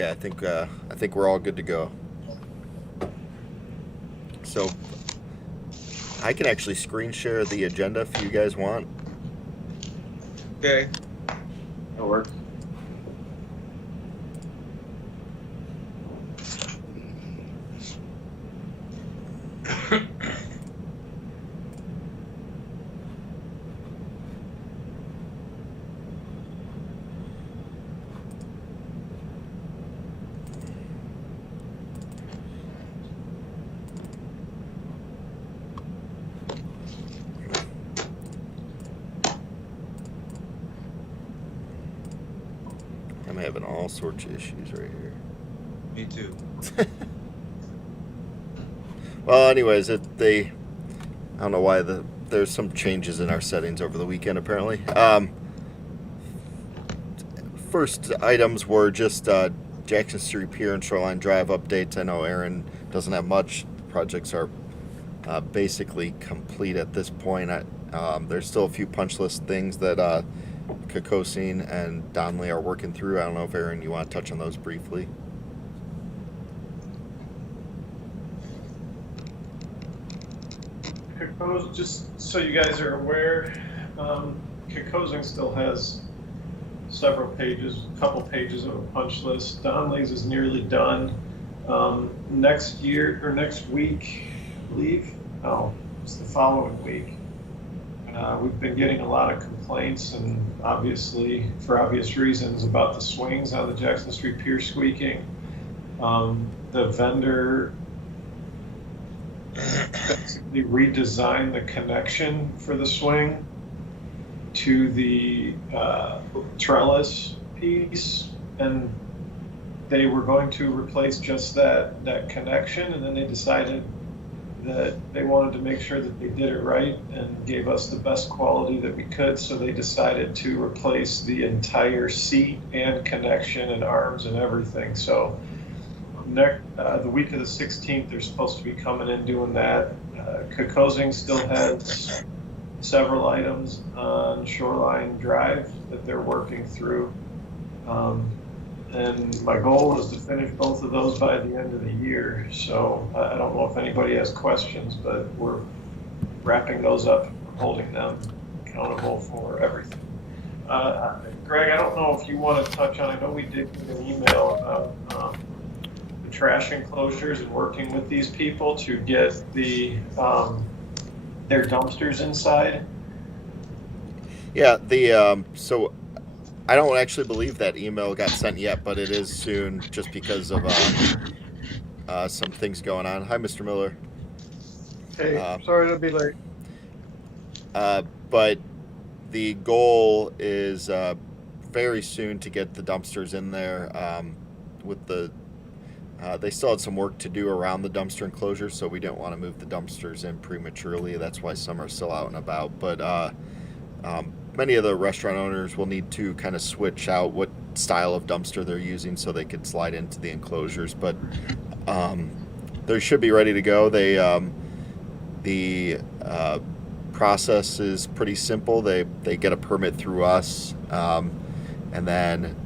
Okay, I think we're all good to go. So I can actually screen share the agenda if you guys want. Okay. That works. I'm having all sorts of issues right here. Me too. Well, anyways, I don't know why there's some changes in our settings over the weekend apparently. First items were just Jackson Street Pier and Shoreline Drive updates. I know Aaron doesn't have much. Projects are basically complete at this point. There's still a few punch list things that Kokosine and Donnelly are working through. I don't know if Aaron, you want to touch on those briefly. Just so you guys are aware, Kokosing still has several pages, a couple pages of a punch list. Donnelly's is nearly done. Next week, I believe. No, it's the following week. We've been getting a lot of complaints, and obviously, for obvious reasons, about the swings on the Jackson Street Pier squeaking. The vendor basically redesigned the connection for the swing to the trellis piece, and they were going to replace just that connection, and then they decided that they wanted to make sure that they did it right and gave us the best quality that we could, so they decided to replace the entire seat and connection and arms and everything. So the week of the 16th, they're supposed to be coming in doing that. Kokosing still has several items on Shoreline Drive that they're working through. And my goal is to finish both of those by the end of the year. So I don't know if anybody has questions, but we're wrapping those up, holding them accountable for everything. Greg, I don't know if you want to touch on, I know we did get an email about the trash enclosures and working with these people to get their dumpsters inside. Yeah, so I don't actually believe that email got sent yet, but it is soon, just because of some things going on. Hi, Mr. Miller. Hey, sorry to be late. But the goal is very soon to get the dumpsters in there. They still had some work to do around the dumpster enclosure, so we didn't want to move the dumpsters in prematurely. That's why some are still out and about. But many of the restaurant owners will need to kind of switch out what style of dumpster they're using so they can slide into the enclosures. But they should be ready to go. The process is pretty simple. They get a permit through us, and then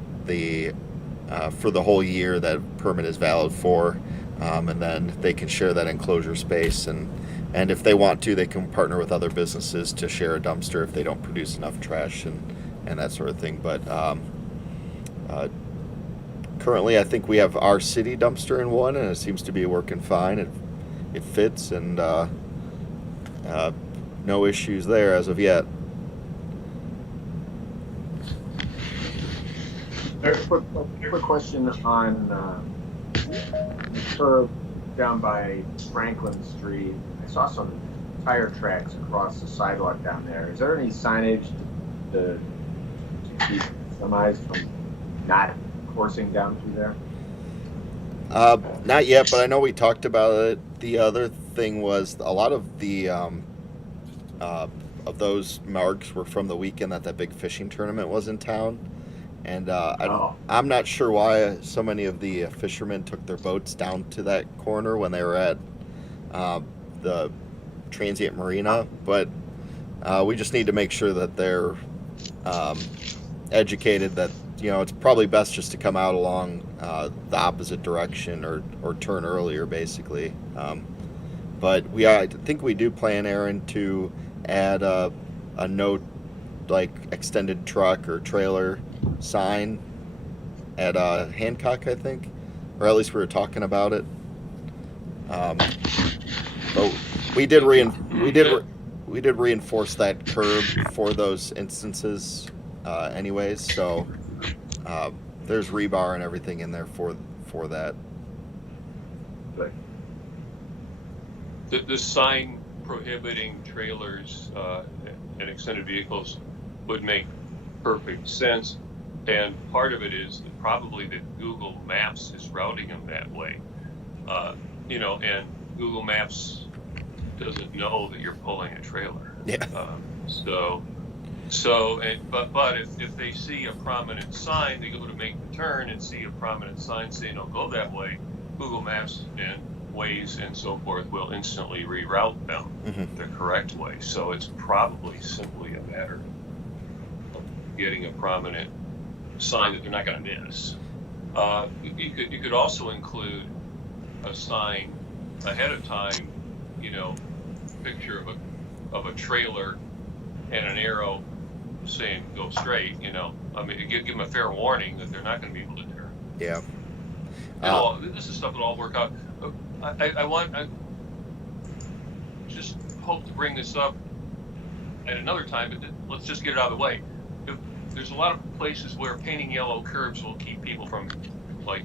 for the whole year that permit is valid for, and then they can share that enclosure space, and if they want to, they can partner with other businesses to share a dumpster if they don't produce enough trash and that sort of thing. But currently, I think we have our city dumpster in one, and it seems to be working fine. It fits, and no issues there as of yet. Quick question on the curb down by Franklin Street. I saw some tire tracks across the sidewalk down there. Is there any signage to keep semis from not coursing down through there? Not yet, but I know we talked about it. The other thing was a lot of the of those marks were from the weekend that big fishing tournament was in town. And I'm not sure why so many of the fishermen took their boats down to that corner when they were at the transient marina. But we just need to make sure that they're educated that it's probably best just to come out along the opposite direction or turn earlier, basically. But I think we do plan, Aaron, to add a note like extended truck or trailer sign at Hancock, I think, or at least we were talking about it. But we did reinforce that curb for those instances, anyways. So there's rebar and everything in there for that. Good. The sign prohibiting trailers and extended vehicles would make perfect sense, and part of it is probably that Google Maps is routing them that way. And Google Maps doesn't know that you're pulling a trailer. Yeah. But if they see a prominent sign, they go to make the turn and see a prominent sign saying, "No, go that way." Google Maps and Waze and so forth will instantly reroute them the correct way. So it's probably simply a matter of getting a prominent sign that they're not going to miss. You could also include a sign ahead of time, picture of a trailer and an arrow saying go straight. Give them a fair warning that they're not going to be able to turn. Yeah. This is stuff that'll all work out. I just hope to bring this up at another time, but let's just get it out of the way. There's a lot of places where painting yellow curbs will keep people from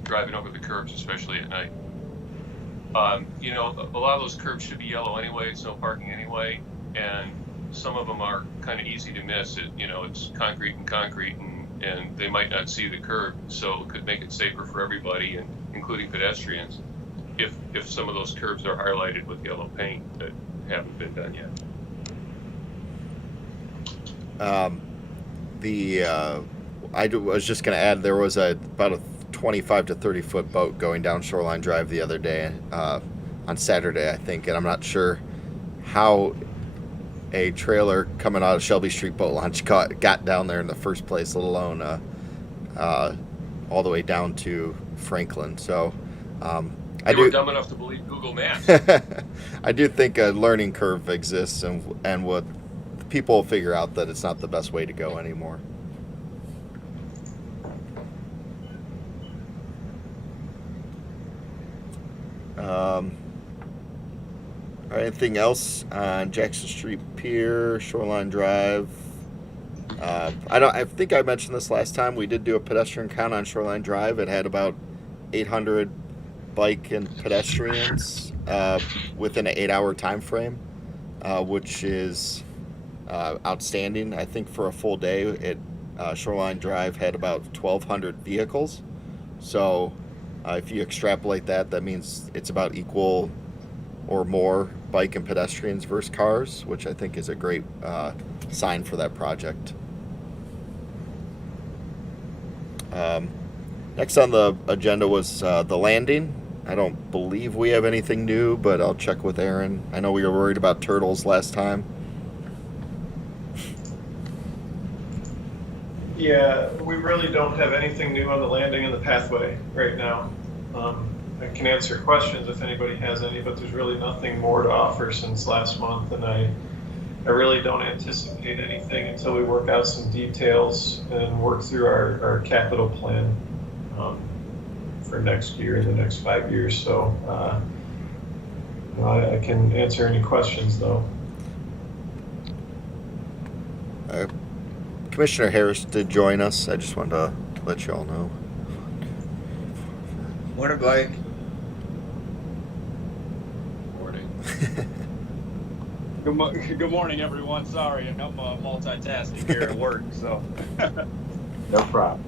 driving over the curbs, especially at night. A lot of those curbs should be yellow anyway. It's no parking anyway, and some of them are kind of easy to miss. It's concrete, and they might not see the curb, so it could make it safer for everybody, and including pedestrians, if some of those curbs are highlighted with yellow paint that haven't been done yet. I was just going to add, there was about a 25 to 30 foot boat going down Shoreline Drive the other day, on Saturday, I think, and I'm not sure how a trailer coming out of Shelby Street Boat Launch got down there in the first place, let alone all the way down to Franklin. So They were dumb enough to believe Google Maps. I do think a learning curve exists, and what people will figure out that it's not the best way to go anymore. Anything else on Jackson Street Pier, Shoreline Drive? I think I mentioned this last time. We did do a pedestrian count on Shoreline Drive. It had about 800 bike and pedestrians within an 8-hour time frame, which is outstanding. I think for a full day, Shoreline Drive had about 1,200 vehicles. So if you extrapolate that means it's about equal or more bike and pedestrians versus cars, which I think is a great sign for that project. Next on the agenda was the landing. I don't believe we have anything new, but I'll check with Aaron. I know we were worried about turtles last time. Yeah, we really don't have anything new on the landing and the pathway right now. I can answer questions if anybody has any, but there's really nothing more to offer since last month, and I really don't anticipate anything until we work out some details and work through our capital plan for next year, the next 5 years. So I can answer any questions, though. Commissioner Harris did join us. I just wanted to let you all know. Morning, Blake. Good morning, everyone. Sorry, I'm multitasking here at work, so. No problem.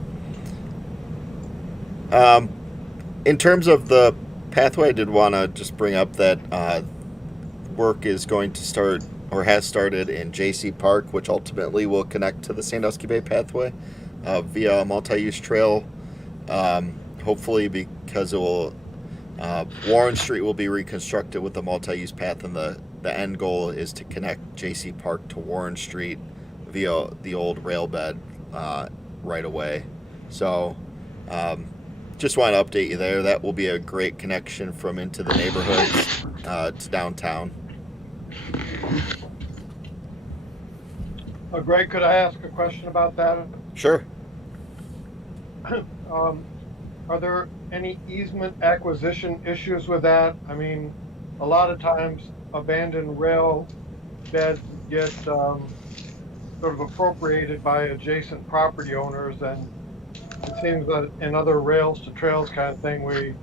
In terms of the pathway, I did want to just bring up that work is going to start, or has started, in J.C. Park, which ultimately will connect to the Sandusky Bay pathway via a multi-use trail. Hopefully, because it will, Warren Street will be reconstructed with a multi-use path, and the end goal is to connect J.C. Park to Warren Street via the old rail bed right away. So just want to update you there. That will be a great connection from into the neighborhoods to downtown. Greg, could I ask a question about that? Sure. Are there any easement acquisition issues with that? I mean, a lot of times abandoned rail beds get sort of appropriated by adjacent property owners, and it seems that in other rails to trails kind of thing, we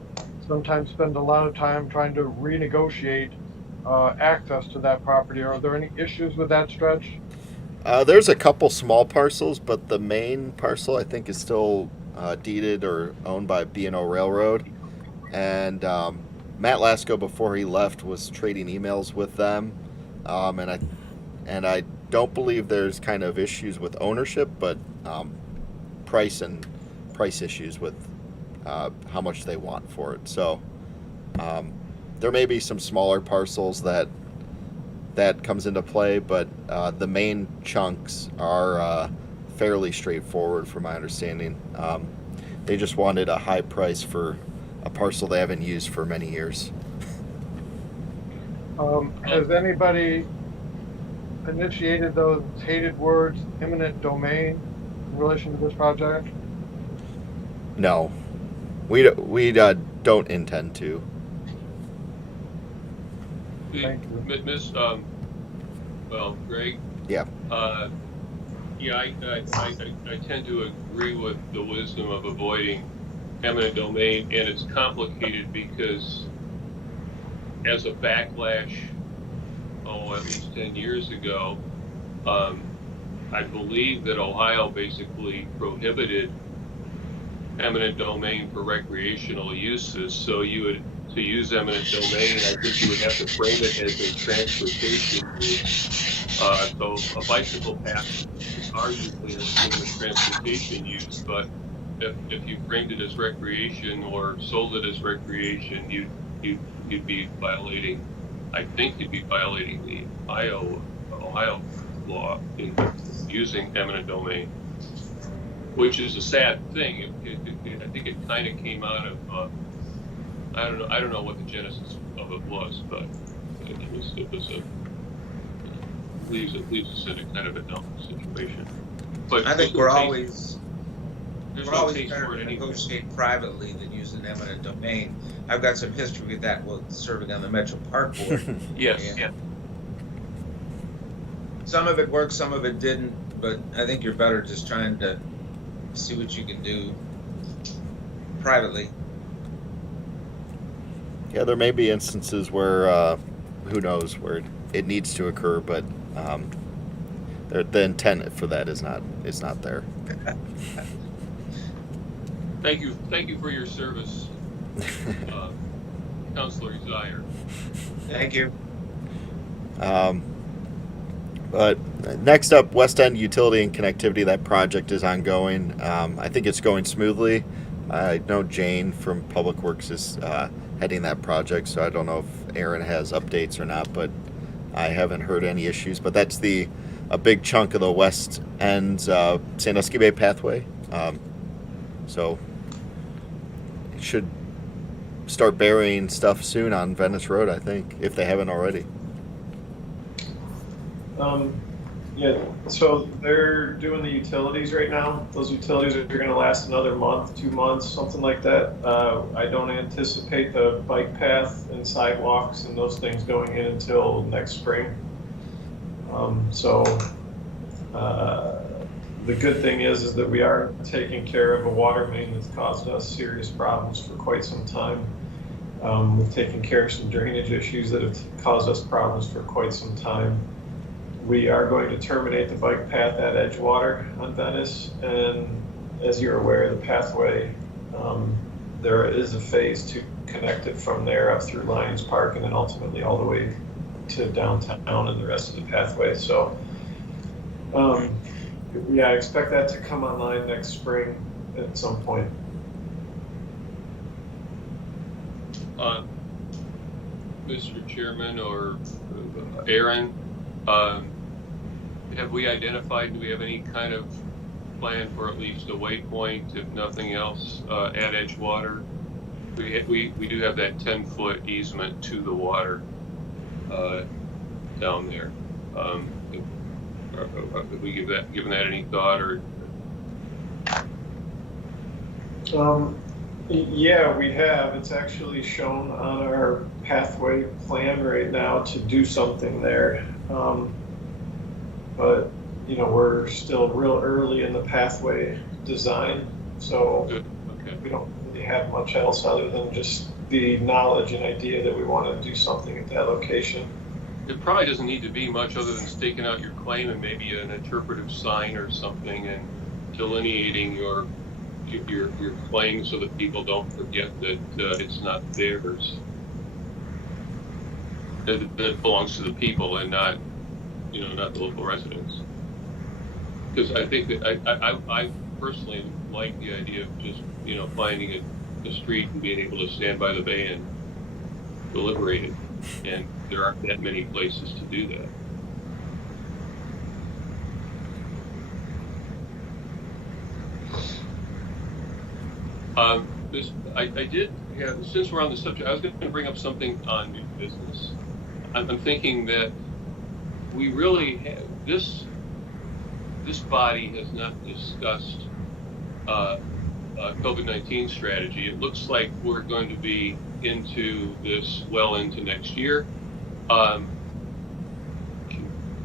sometimes spend a lot of time trying to renegotiate access to that property. Are there any issues with that stretch? There's a couple small parcels, but the main parcel I think is still deeded or owned by B&O Railroad. And Matt Lasko, before he left, was trading emails with them, and I don't believe there's kind of issues with ownership, but price issues with how much they want for it. So there may be some smaller parcels that comes into play, but the main chunks are fairly straightforward from my understanding. They just wanted a high price for a parcel they haven't used for many years. Has anybody initiated those hated words, eminent domain, in relation to this project? No, we don't intend to. Thank you. Miss, well, Greg. Yeah. Yeah, I tend to agree with the wisdom of avoiding eminent domain, and it's complicated because as a backlash, at least 10 years ago, I believe that Ohio basically prohibited eminent domain for recreational uses. So to use eminent domain, I think you would have to frame it as a transportation use. So a bicycle path is arguably a transportation use, but if you framed it as recreation or sold it as recreation, you'd be violating. I think you'd be violating the Ohio law in using eminent domain, which is a sad thing. I think it kind of came out of I don't know what the genesis of it was, but it was a leaves us in a kind of a dumb situation. But I think we're always better to negotiate privately than use an eminent domain. I've got some history with that while serving on the Metro Park Board. Yes. Yeah. Some of it worked, some of it didn't, but I think you're better just trying to see what you can do privately. Yeah, there may be instances where who knows where it needs to occur, but the intent for that is not there. Thank you for your service, Councilor Zier. Thank you. But next up, West End Utility and Connectivity. That project is ongoing. I think it's going smoothly. I know Jane from Public Works is heading that project, so I don't know if Aaron has updates or not, but I haven't heard any issues. But that's a big chunk of the West End Sandusky Bay pathway. So it should start burying stuff soon on Venice Road, I think, if they haven't already. Yeah, so they're doing the utilities right now. Those utilities are going to last another month, 2 months, something like that. I don't anticipate the bike path and sidewalks and those things going in until next spring. The good thing is that we are taking care of a water main that's caused us serious problems for quite some time. We've taken care of some drainage issues that have caused us problems for quite some time. We are going to terminate the bike path at Edgewater on Venice, and as you're aware, the pathway, there is a phase to connect it from there up through Lions Park and then ultimately all the way to downtown and the rest of the pathway. So, yeah, I expect that to come online next spring at some point. Mr. Chairman or Aaron, have we identified, do we have any kind of plan for at least a waypoint, if nothing else, at Edgewater. We do have that 10-foot easement to the water down there. Have we given that any thought, or? Yeah, we have. It's actually shown on our pathway plan right now to do something there. But, you know, we're still real early in the pathway design, so Good. Okay. we don't really have much else other than just the knowledge and idea that we want to do something at that location. It probably doesn't need to be much other than staking out your claim and maybe an interpretive sign or something and delineating your claim so that people don't forget that it's not theirs. That it belongs to the people and not the local residents. Because I think that I personally like the idea of just finding a street and being able to stand by the bay and deliberate it. And there aren't that many places to do that. I did have, since we're on the subject, I was going to bring up something on new business. I'm thinking that we really have, this body has not discussed COVID-19 strategy. It looks like we're going to be into this well into next year.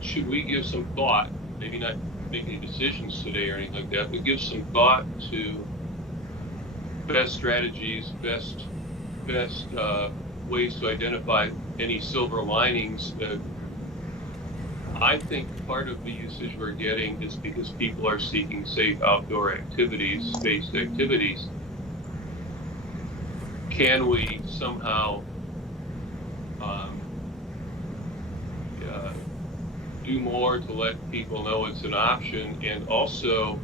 Should we give some thought, maybe not make any decisions today or anything like that, but give some thought to best strategies, best ways to identify any silver linings? I think part of the usage we're getting is because people are seeking safe outdoor activities, spaced activities. Can we somehow do more to let people know it's an option, and also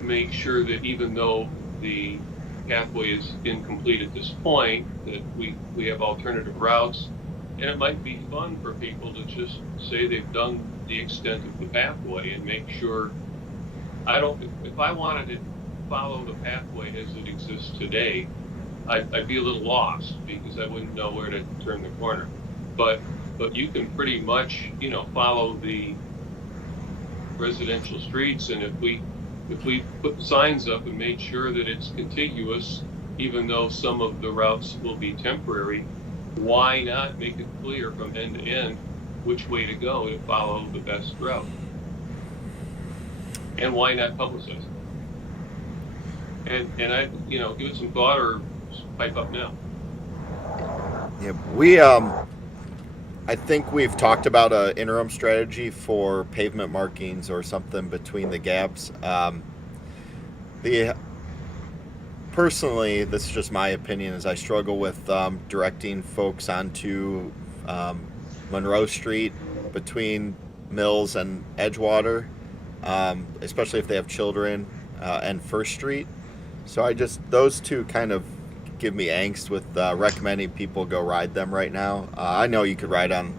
make sure that even though the pathway is incomplete at this point, that we have alternative routes, and it might be fun for people to just say they've done the extent of the pathway and make sure. If I wanted to follow the pathway as it exists today, I'd be a little lost because I wouldn't know where to turn the corner. But you can pretty much, follow the residential streets, and if we put signs up and made sure that it's contiguous, even though some of the routes will be temporary, why not make it clear from end to end which way to go to follow the best route? And why not publicize it? And I, give it some thought or pipe up now. Yeah, I think we've talked about an interim strategy for pavement markings or something between the gaps. Personally, this is just my opinion, is I struggle with directing folks onto Monroe Street between Mills and Edgewater, especially if they have children, and First Street. So those two kind of give me angst with recommending people go ride them right now. I know you could ride on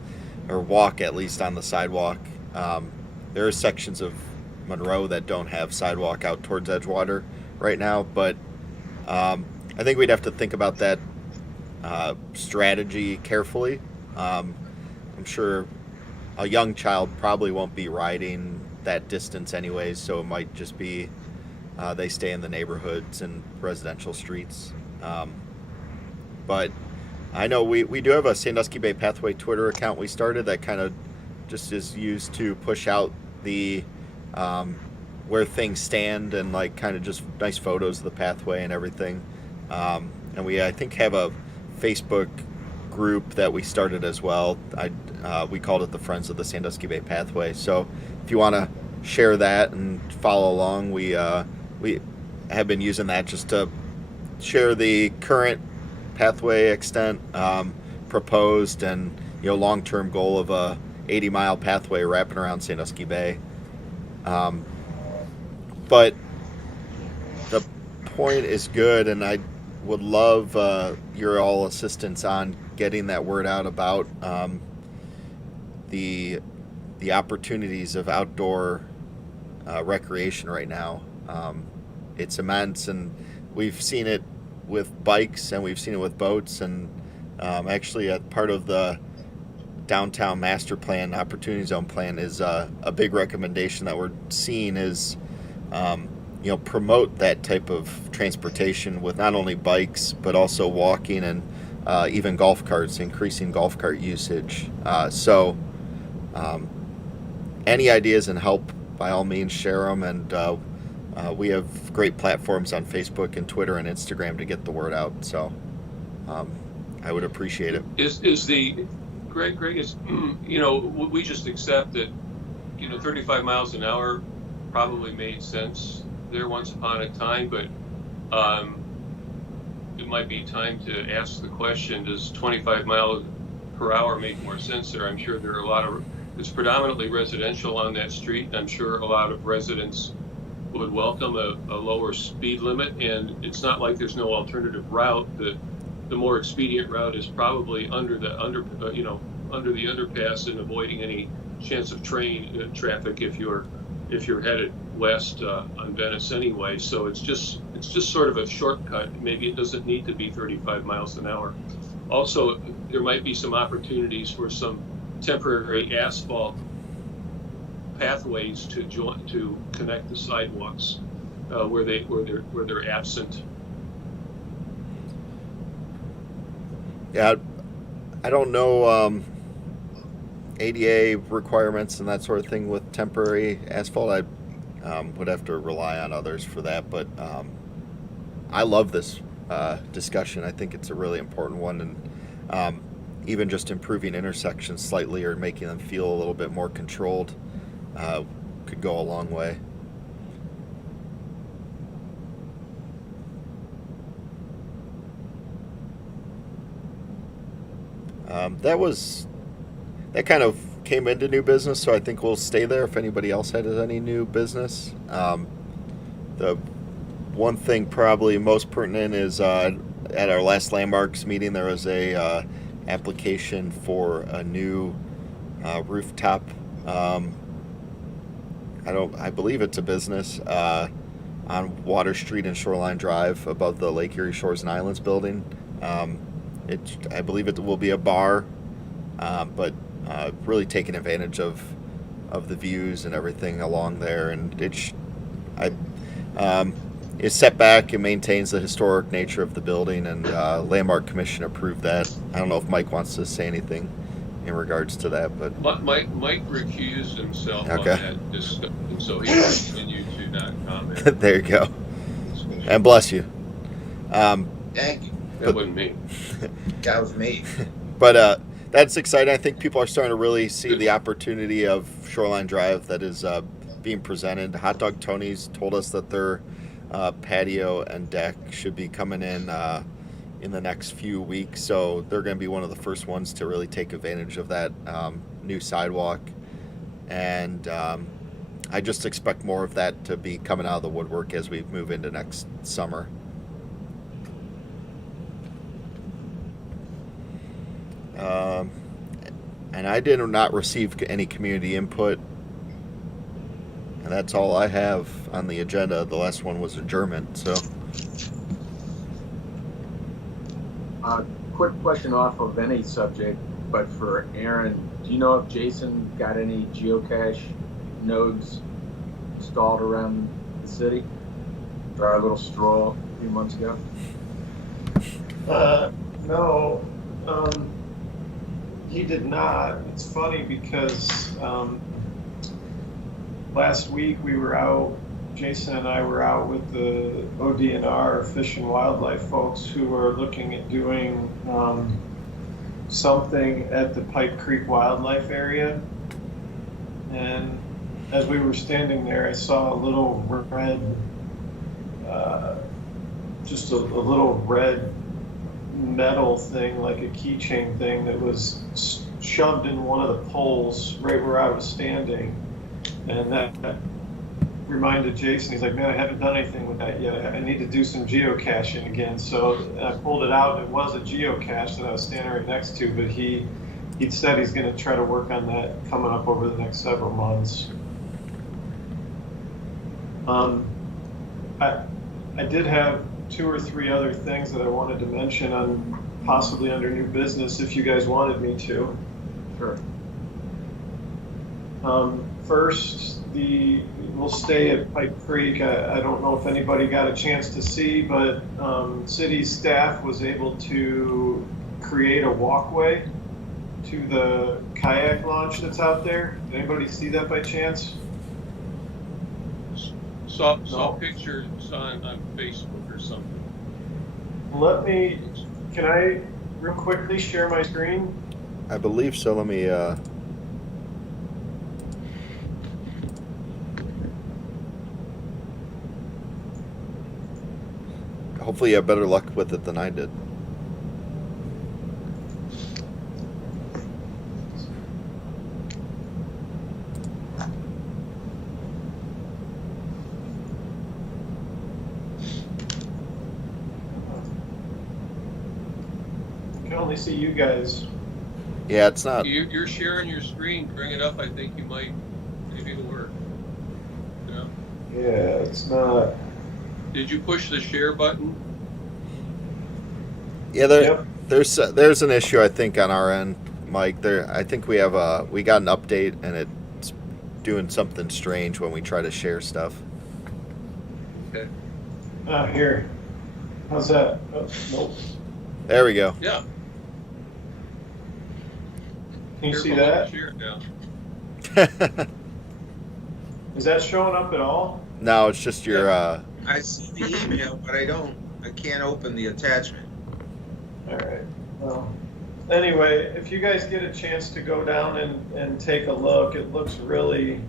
or walk at least on the sidewalk. There are sections of Monroe that don't have sidewalk out towards Edgewater right now, but I think we'd have to think about that strategy carefully. I'm sure a young child probably won't be riding that distance anyways, so it might just be they stay in the neighborhoods and residential streets. But I know we do have a Sandusky Bay Pathway Twitter account we started that kind of just is used to push out the where things stand and like kind of just nice photos of the pathway and everything. And we, I think, have a Facebook group that we started as well. We called it the Friends of the Sandusky Bay Pathway. So if you want to share that and follow along, we have been using that just to share the current pathway extent, proposed, and long-term goal of a 80-mile pathway wrapping around Sandusky Bay. But the point is good, and I would love your all assistance on getting that word out about the opportunities of outdoor recreation right now. It's immense, and we've seen it with bikes and we've seen it with boats, and actually a part of the downtown master plan, opportunity zone plan, is a big recommendation that we're seeing is promote that type of transportation with not only bikes but also walking and even golf carts, increasing golf cart usage. So any ideas and help, by all means, share them. And we have great platforms on Facebook and Twitter and Instagram to get the word out. So I would appreciate it. Is the Greg is we just accept that 35 miles an hour probably made sense there once upon a time, but it might be time to ask the question: does 25 miles per hour make more sense there? I'm sure there are it's predominantly residential on that street. I'm sure a lot of residents would welcome a lower speed limit, and it's not like there's no alternative route. The more expedient route is probably under the underpass and avoiding any chance of train traffic if you're headed west on Venice anyway. So it's just sort of a shortcut. Maybe it doesn't need to be 35 miles an hour. Also, there might be some opportunities for some temporary asphalt pathways to connect the sidewalks where they're absent. Yeah, I don't know ADA requirements and that sort of thing with temporary asphalt. I would have to rely on others for that, but I love this discussion. I think it's a really important one, and even just improving intersections slightly or making them feel a little bit more controlled could go a long way. That kind of came into new business, so I think we'll stay there if anybody else has any new business. The one thing probably most pertinent is at our last landmarks meeting there was a application for a new rooftop. I believe it's a business on Water Street and Shoreline Drive above the Lake Erie Shores and Islands building. I believe it will be a bar, but really taking advantage of the views and everything along there, and it's set back and maintains the historic nature of the building, and Landmark Commission approved that. I don't know if Mike wants to say anything in regards to that, but Mike recused himself okay. on that discussion, so he will continue to not comment. There you go, and bless you. Thank you. That wasn't me. That was me. But that's exciting. I think people are starting to really see the opportunity of Shoreline Drive that is being presented. Hot Dog Tony's told us that their patio and deck should be coming in the next few weeks, so they're going to be one of the first ones to really take advantage of that new sidewalk. And I just expect more of that to be coming out of the woodwork as we move into next summer. And I did not receive any community input, and that's all I have on the agenda. The last one was adjournment. So, quick question off of any subject, but for Aaron, do you know if Jason got any geocache nodes installed around the city for our little stroll a few months ago? No. He did not. It's funny because last week we were out, Jason and I were out with the ODNR Fish and Wildlife folks who are looking at doing something at the Pike Creek Wildlife Area. And as we were standing there, I saw a little red, just a little red metal thing, like a keychain thing, that was shoved in one of the poles right where I was standing. And that reminded Jason, he's like, man, I haven't done anything with that yet. I need to do some geocaching again. So I pulled it out, and it was a geocache that I was standing right next to, but he said he's going to try to work on that coming up over the next several months. I did have 2 or 3 other things that I wanted to mention on possibly under new business if you guys wanted me to. Sure. First, we'll stay at Pipe Creek. I don't know if anybody got a chance to see, but city staff was able to create a walkway to the kayak launch that's out there. Did anybody see that by chance? Saw No. pictures on Facebook or something. Can I real quickly share my screen? I believe so. Let me. Hopefully, you have better luck with it than I did. I can only see you guys. Yeah, it's not. You're sharing your screen. Bring it up. I think you might. Maybe it'll work. Yeah. Yeah, it's not. Did you push the share button? Yeah, Yep. there's an issue I think on our end, Mike. I think we got an update and it's doing something strange when we try to share stuff. Okay. Here. How's that? Oh, nope. There we go. Yeah. Can you see Careful, that? share it now. Is that showing up at all? No, it's just your. I see the email, but I can't open the attachment. All right. Well, anyway, if you guys get a chance to go down and take a look, it looks really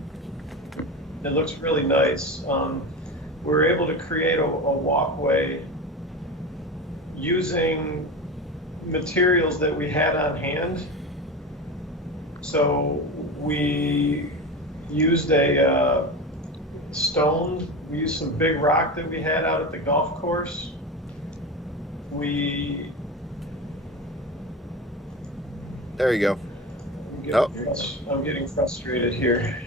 nice. We were able to create a walkway using materials that we had on hand. So we used a stone. We used some big rock that we had out at the golf course. There you go. I'm getting frustrated here.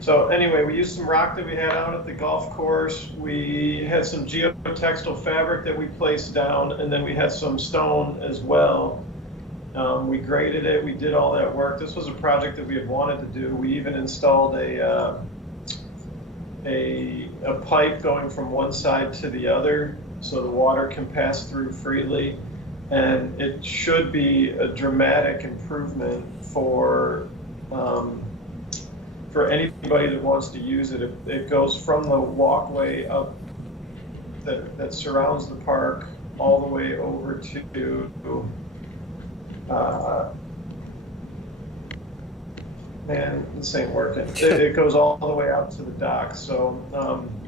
So anyway, we used some rock that we had out at the golf course. We had some geotextile fabric that we placed down, and then we had some stone as well. We graded it. We did all that work. This was a project that we had wanted to do. We even installed a pipe going from one side to the other so the water can pass through freely. And it should be a dramatic improvement for anybody that wants to use it. It goes from the walkway up that surrounds the park all the way over to man, this ain't working. It goes all the way out to the dock. So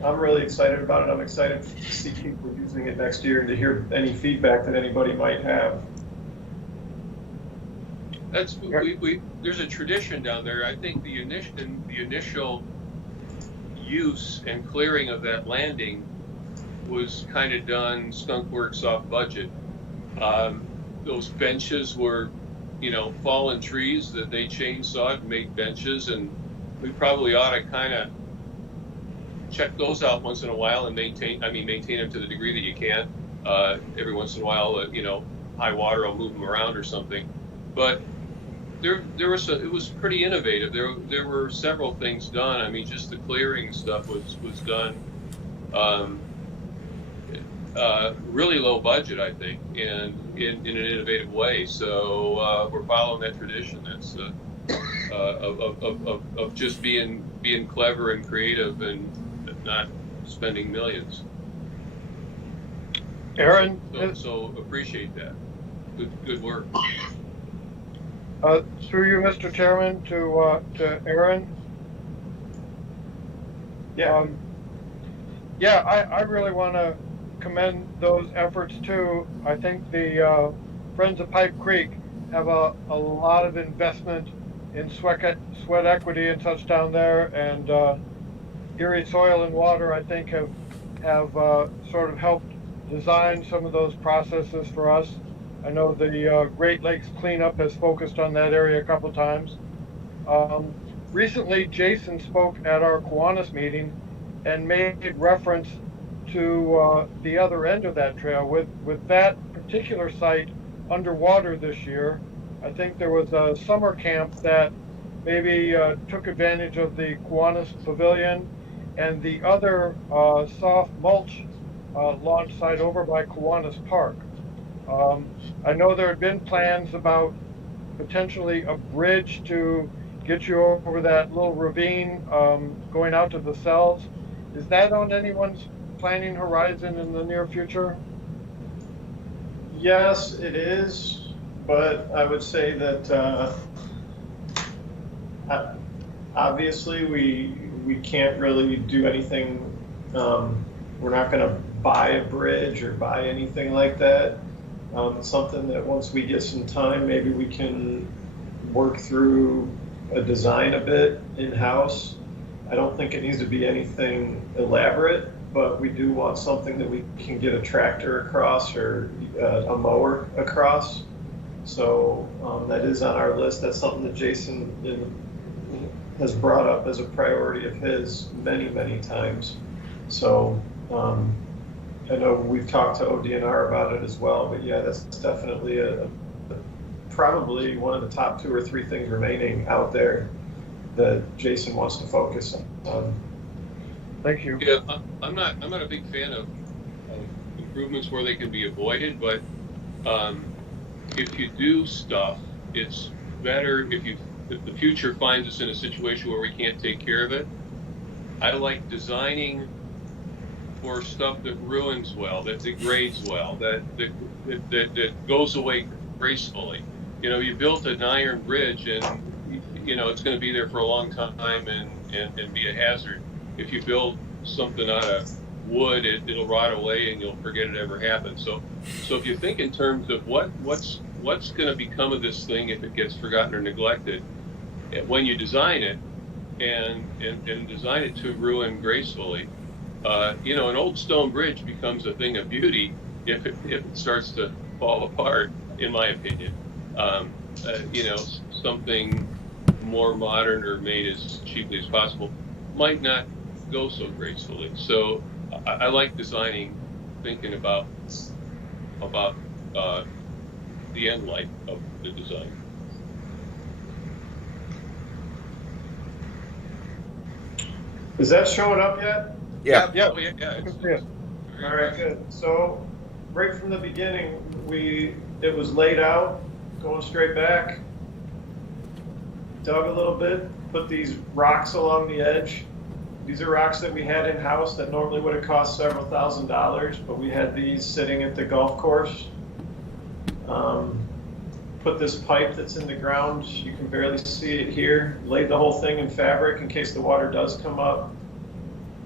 I'm really excited about it. I'm excited to see people using it next year and to hear any feedback that anybody might have. That's there's a tradition down there. I think the initial use and clearing of that landing was kind of done skunk works off budget. Those benches were, fallen trees that they chainsawed and made benches, and we probably ought to kind of check those out once in a while and maintain them to the degree that you can. Every once in a while, high water will move them around or something. But it was pretty innovative. There were several things done. I mean, just the clearing stuff was done. Really low budget, I think, and in an innovative way. So we're following that tradition. That's of just being clever and creative and not spending millions. Aaron, so appreciate that. Good work. through you, Mr. Chairman, to Aaron. Yeah. I really want to commend those efforts too. I think the Friends of Pipe Creek have a lot of investment in sweat equity and such down there, and Erie Soil and Water, I think, have sort of helped design some of those processes for us. I know the Great Lakes Cleanup has focused on that area a couple times. Recently, Jason spoke at our Kiwanis meeting, and made reference to the other end of that trail. With that particular site underwater this year, I think there was a summer camp that maybe took advantage of the Kiwanis Pavilion and the other soft mulch launch site over by Kiwanis Park. I know there had been plans about potentially a bridge to get you over that little ravine going out to the cells. Is that on anyone's planning horizon in the near future? Yes, it is, but I would say that obviously we can't really do anything. We're not going to buy a bridge or buy anything like that. It's something that once we get some time, maybe we can work through a design a bit in-house. I don't think it needs to be anything elaborate, but we do want something that we can get a tractor across or a mower across. So that is on our list. That's something that Jason has brought up as a priority of his many, many times. So I know we've talked to ODNR about it as well, but yeah, that's definitely probably one of the top 2 or 3 things remaining out there that Jason wants to focus on. Thank you. Yeah, I'm not a big fan of improvements where they can be avoided, but if you do stuff, it's better if the future finds us in a situation where we can't take care of it. I like designing for stuff that ruins well, that degrades well, that goes away gracefully. You know, you built an iron bridge and, you know, it's going to be there for a long time and be a hazard. If you build something out of wood, it'll rot away and you'll forget it ever happened. So if you think in terms of what's going to become of this thing if it gets forgotten or neglected, when you design it and design it to ruin gracefully, you know, an old stone bridge becomes a thing of beauty if it starts to fall apart, in my opinion. You know, something more modern or made as cheaply as possible might not go so gracefully. So I like designing, thinking about the end life of the design. Is that showing up yet? Yeah. Yeah. All right, good. So right from the beginning, it was laid out, going straight back, dug a little bit, put these rocks along the edge. These are rocks that we had in-house that normally would have cost several $1,000s, but we had these sitting at the golf course. Put this pipe that's in the ground, you can barely see it here, laid the whole thing in fabric in case the water does come up,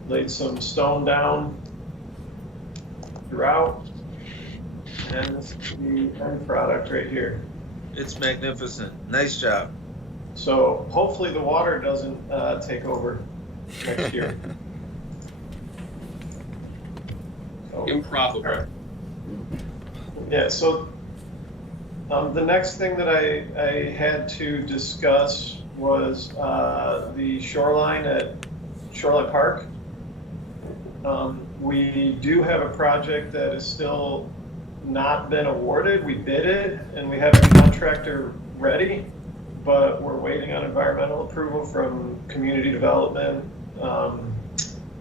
laid some stone down throughout, and this is the end product right here. It's magnificent. Nice job. So hopefully the water doesn't take over next year. So, Improbable. yeah, so the next thing that I had to discuss was the shoreline at Shoreline Park. We do have a project that is still not been awarded. We bid it and we have a contractor ready, but we're waiting on environmental approval from community development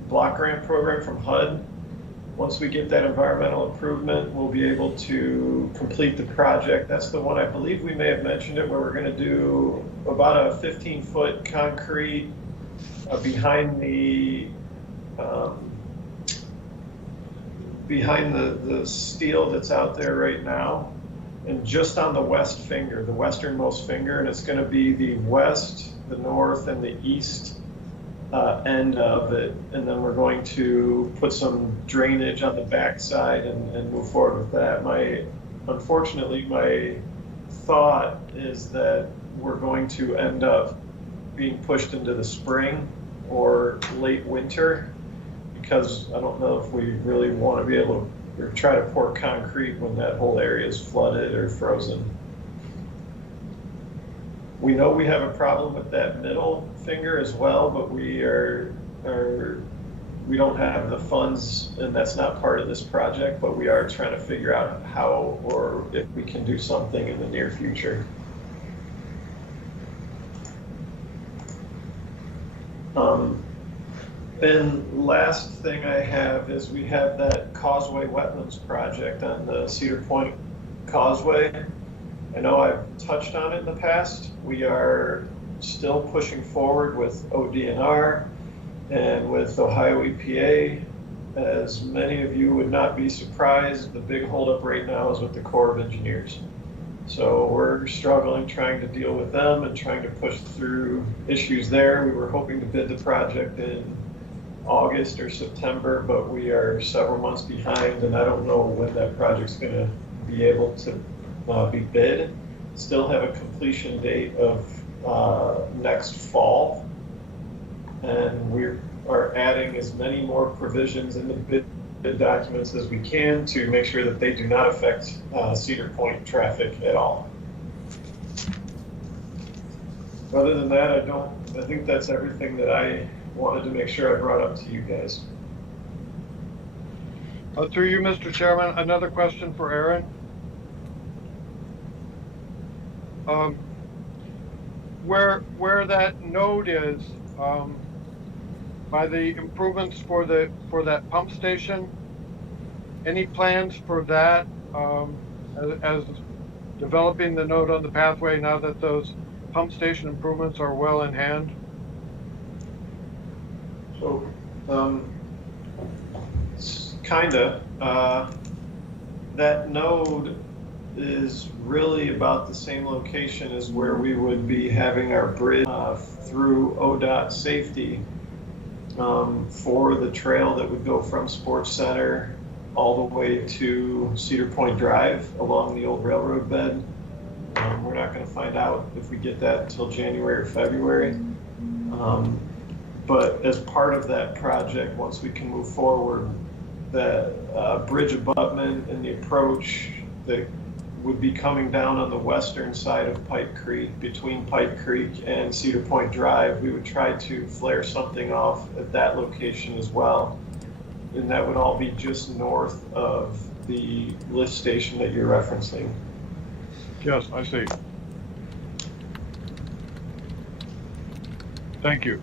block grant program from HUD. Once we get that environmental improvement, we'll be able to complete the project. That's the one, I believe we may have mentioned it, where we're going to do about a 15-foot concrete behind the steel that's out there right now, and just on the west finger, the westernmost finger, and it's going to be the west, the north, and the east end of it, and then we're going to put some drainage on the backside and move forward with that. Unfortunately, my thought is that we're going to end up being pushed into the spring or late winter, because I don't know if we really want to be able to try to pour concrete when that whole area is flooded or frozen. We know we have a problem with that middle finger as well, but we are we don't have the funds, and that's not part of this project, but we are trying to figure out how or if we can do something in the near future. And last thing I have is we have that Causeway Wetlands project on the Cedar Point Causeway. I know I've touched on it in the past. We are still pushing forward with ODNR and with Ohio EPA. As many of you would not be surprised, the big holdup right now is with the Corps of Engineers. So we're struggling trying to deal with them and trying to push through issues there. We were hoping to bid the project in August or September, but we are several months behind, and I don't know when that project's going to be able to be bid. Still have a completion date of next fall, and we are adding as many more provisions in the bid documents as we can to make sure that they do not affect Cedar Point traffic at all. Other than that, I think that's everything that I wanted to make sure I brought up to you guys. Through you, Mr. Chairman, another question for Aaron. Where that node is, by the improvements for that pump station, any plans for that as developing the node on the pathway now that those pump station improvements are well in hand? So, kinda. That node is really about the same location as where we would be having our bridge through ODOT safety for the trail that would go from Sports Center all the way to Cedar Point Drive along the old railroad bed. We're not going to find out if we get that until January or February. But as part of that project, once we can move forward, the bridge abutment and the approach that would be coming down on the western side of Pike Creek, between Pike Creek and Cedar Point Drive, we would try to flare something off at that location as well. And that would all be just north of the lift station that you're referencing. Yes, I see. Thank you.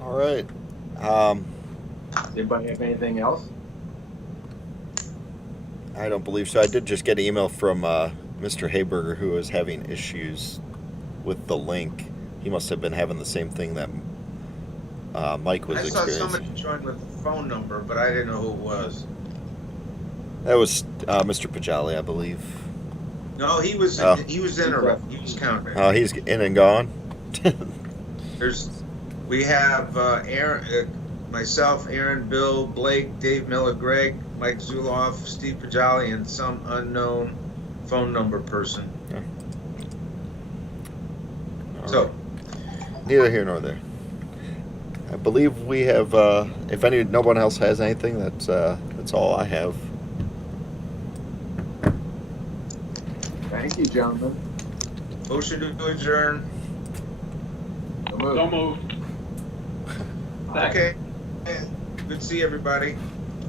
All right. Does anybody have anything else? I don't believe so. I did just get an email from Mr. Hayberger, who was having issues with the link. He must have been having the same thing that Mike was I saw experiencing. somebody join with the phone number, but I didn't know who it was. That was Mr. Pajali, I believe. No, he was Oh. he was in a he was counting. Oh, he's in and gone. We have Aaron, myself, Aaron, Bill, Blake, Dave Miller, Greg, Mike Zuloff, Steve Pajali, and some unknown phone number person. Yeah. All So, right. Neither here nor there. I believe we have. If no one else has anything, that's all I have. Thank you, gentlemen. motion to adjourn. So moved. So moved. Okay. Good to see everybody.